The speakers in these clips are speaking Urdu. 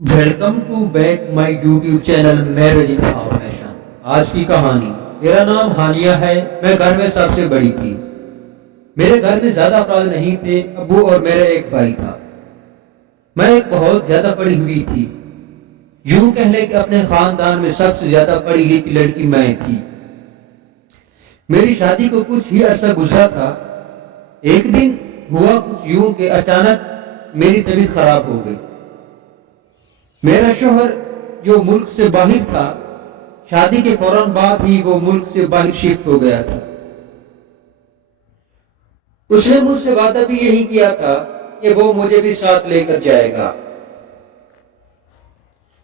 Welcome to back my YouTube channel marriage information. آج کی کہانی، میرا نام ہانیہ ہے، میں گھر میں سب سے بڑی تھی۔ میرے گھر میں زیادہ افراد نہیں تھے، ابو اور میرا ایک بھائی تھا۔ میں ایک بہت زیادہ پڑھی ہوئی تھی، یوں کہہ لیں کہ اپنے خاندان میں سب سے زیادہ پڑھی لکھی لڑکی میں تھی۔ میری شادی کو کچھ ہی عرصہ گزرا تھا، ایک دن ہوا کچھ یوں کہ اچانک میری طبیعت خراب ہو گئی۔ میرا شوہر جو ملک سے باہر تھا، شادی کے فوراً بعد ہی وہ ملک سے باہر شفٹ ہو گیا تھا۔ اس نے مجھ سے وعدہ بھی یہی کیا تھا کہ وہ مجھے بھی ساتھ لے کر جائے گا،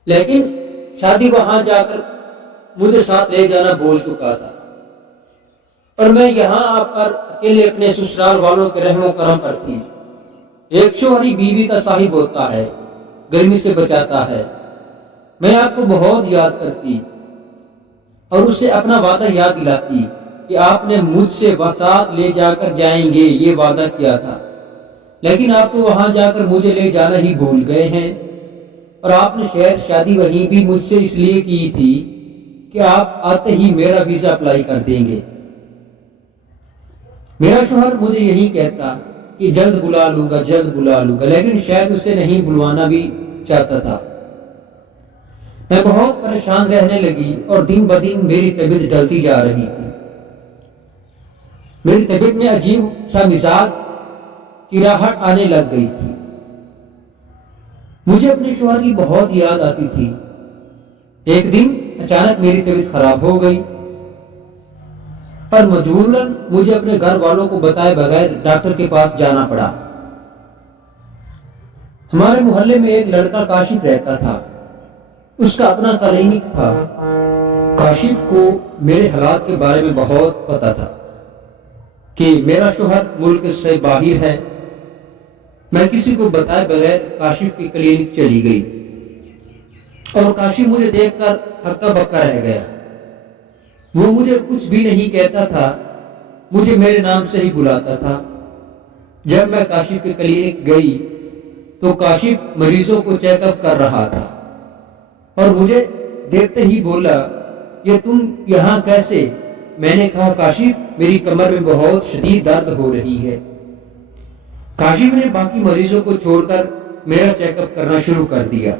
لیکن شادی وہاں جا کر مجھے ساتھ لے جانا بول چکا تھا، اور میں یہاں آ کر اکیلے اپنے سسرال والوں کے رحم و کرم پر تھی۔ ایک شوہر ہی بیوی کا صاحب ہوتا ہے، گرمی سے بچاتا ہے۔ میں آپ کو بہت یاد کرتی اور اسے اپنا وعدہ یاد دلاتی کہ آپ نے مجھ سے ساتھ لے جا کر جائیں گے، یہ وعدہ کیا تھا، لیکن آپ تو وہاں جا کر مجھے لے جانا ہی بھول گئے ہیں، اور آپ نے شاید شادی وہیں بھی مجھ سے اس لیے کی تھی کہ آپ آتے ہی میرا ویزا اپلائی کر دیں گے۔ میرا شوہر مجھے یہی کہتا کہ جلد بلا لوں گا، جلد بلا لوں گا، لیکن شاید اسے نہیں بلوانا بھی چاہتا تھا۔ میں بہت پریشان رہنے لگی اور دن بدن میری طبیعت ڈلتی جا رہی تھی۔ میری طبیعت میں عجیب سا مزاج، چراہٹ آنے لگ گئی تھی۔ مجھے اپنے شوہر کی بہت یاد آتی تھی۔ ایک دن اچانک میری طبیعت خراب ہو گئی، پر مجبوراً مجھے اپنے گھر والوں کو بتائے بغیر ڈاکٹر کے پاس جانا پڑا۔ ہمارے محلے میں ایک لڑکا کاشف رہتا تھا، اس کا اپنا کلینک تھا۔ کاشف کو میرے حالات کے بارے میں بہت پتا تھا کہ میرا شوہر ملک سے باہر ہے۔ میں کسی کو بتائے بغیر کاشف کی کلینک چلی گئی، اور کاشف مجھے دیکھ کر ہکا بکا رہ گیا۔ وہ مجھے کچھ بھی نہیں کہتا تھا، مجھے میرے نام سے ہی بلاتا تھا۔ جب میں کاشف کی کلینک گئی تو کاشف مریضوں کو چیک اپ کر رہا تھا، اور مجھے دیکھتے ہی بولا، یہ تم یہاں کیسے؟ میں نے کہا، کاشف میری کمر میں بہت شدید درد ہو رہی ہے۔ کاشف نے باقی مریضوں کو چھوڑ کر میرا چیک اپ کرنا شروع کر دیا۔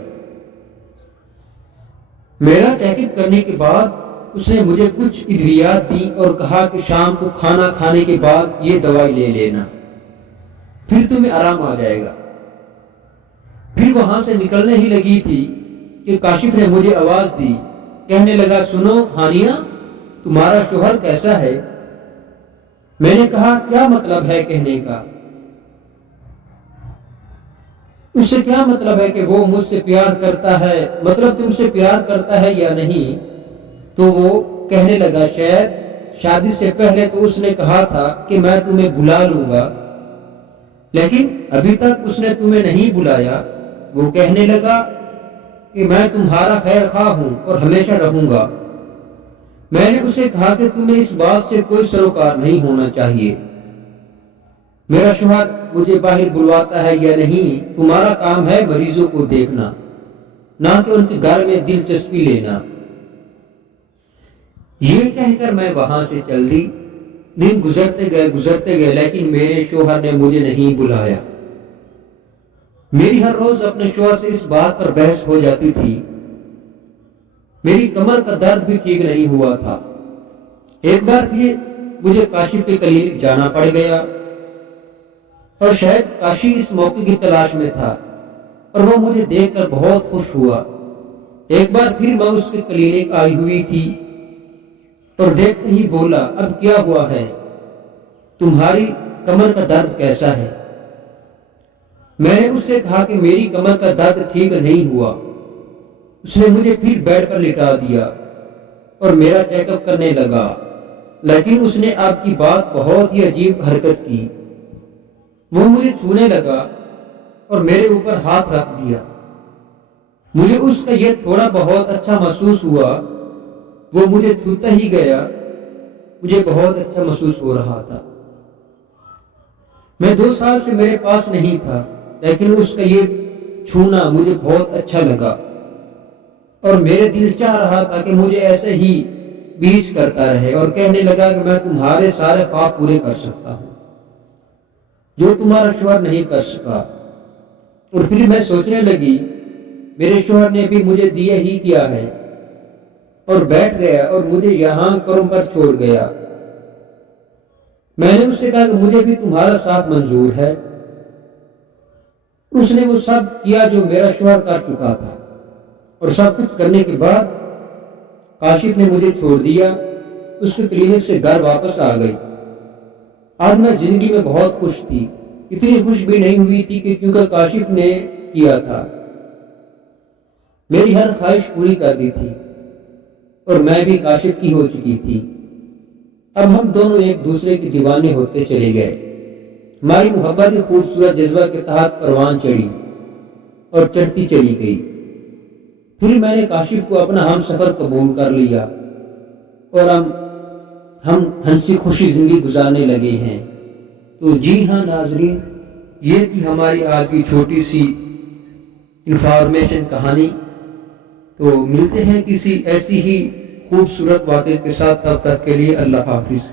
میرا چیک اپ کرنے کے بعد اس نے مجھے کچھ ادویات دی اور کہا کہ شام کو کھانا کھانے کے بعد یہ دوائی لے لینا، پھر تمہیں آرام آ جائے گا۔ پھر وہاں سے نکلنے ہی لگی تھی کہ کاشف نے مجھے آواز دی، کہنے لگا، سنو ہانیہ، تمہارا شوہر کیسا ہے؟ میں نے کہا، کیا مطلب ہے کہنے کا؟ اس سے کیا مطلب ہے کہ وہ مجھ سے پیار کرتا ہے؟ مطلب تم سے پیار کرتا ہے یا نہیں؟ تو وہ کہنے لگا، شاید شادی سے پہلے تو اس نے کہا تھا کہ میں تمہیں بلا لوں گا، لیکن ابھی تک اس نے تمہیں نہیں بلایا۔ وہ کہنے لگا کہ میں تمہارا خیر خواہ ہوں اور ہمیشہ رہوں گا۔ میں نے اسے کہا کہ تمہیں اس بات سے کوئی سروکار نہیں ہونا چاہیے۔ میرا شوہر مجھے باہر بلواتا ہے یا نہیں، تمہارا کام ہے مریضوں کو دیکھنا، نہ کہ ان کے گھر میں دلچسپی لینا۔ یہ کہہ کر میں وہاں سے چل دی۔ دن گزرتے گئے، لیکن میرے شوہر نے مجھے نہیں بلایا۔ میری ہر روز اپنے شوہر سے اس بات پر بحث ہو جاتی تھی۔ میری کمر کا درد بھی ٹھیک نہیں ہوا تھا۔ ایک بار بھی مجھے کاشف کے کلینک جانا پڑ گیا، اور شاید کاشف اس موقع کی تلاش میں تھا، اور وہ مجھے دیکھ کر بہت خوش ہوا۔ ایک بار پھر میں اس کے کلینک آئی ہوئی تھی، اور دیکھتے ہی بولا، اب کیا ہوا ہے؟ تمہاری کمر کا درد کیسا ہے؟ میں نے اس سے کہا کہ میری کمر کا درد ٹھیک نہیں ہوا۔ اس نے مجھے پھر بیڈ پر لٹا دیا اور میرا چیک اپ کرنے لگا، لیکن اس نے آپ کی بات بہت ہی عجیب حرکت کی۔ وہ مجھے چھونے لگا اور میرے اوپر ہاتھ رکھ دیا۔ مجھے اس کا یہ تھوڑا بہت اچھا محسوس ہوا۔ وہ مجھے چھوتا ہی گیا، مجھے بہت اچھا محسوس ہو رہا تھا۔ میں 2 سال سے میرے پاس نہیں تھا، لیکن اس کا یہ چھونا مجھے بہت اچھا لگا اور میرے دل چاہ رہا تھا کہ مجھے ایسے ہی بیچ کرتا رہے، اور کہنے لگا کہ میں تمہارے سارے خواب پورے کر سکتا ہوں جو تمہارا شوہر نہیں کر سکا۔ اور پھر میں سوچنے لگی میرے شوہر نے بھی مجھے دیا ہی کیا ہے، اور بیٹھ گیا اور مجھے یہاں کرم پر چھوڑ گیا۔ میں نے اس سے کہا کہ مجھے بھی تمہارا ساتھ منظور ہے۔ اس نے وہ سب کیا جو میرا شوہر کر چکا تھا، اور سب کچھ کرنے کے بعد کاشف نے مجھے چھوڑ دیا۔ اس کے کلینک سے گھر واپس آ گئی۔ آج میں زندگی میں بہت خوش تھی، اتنی خوش بھی نہیں ہوئی تھی کہ کیونکہ کاشف نے کیا تھا، میری ہر خواہش پوری کر دی تھی اور میں بھی کاشف کی ہو چکی تھی۔ اب ہم دونوں ایک دوسرے کے دیوانے ہوتے چلے گئے۔ ہماری محبت کی خوبصورت جذبہ کے تحت پروان چڑھی اور چڑھتی چلی گئی۔ پھر میں نے کاشف کو اپنا ہم سفر قبول کر لیا اور ہم ہنسی خوشی زندگی گزارنے لگے ہیں۔ تو جی ہاں ناظرین، یہ تھی ہماری آج کی چھوٹی سی انفارمیشن کہانی۔ تو ملتے ہیں کسی ایسی ہی خوبصورت واقعے کے ساتھ، تب تک کے لیے اللہ حافظ۔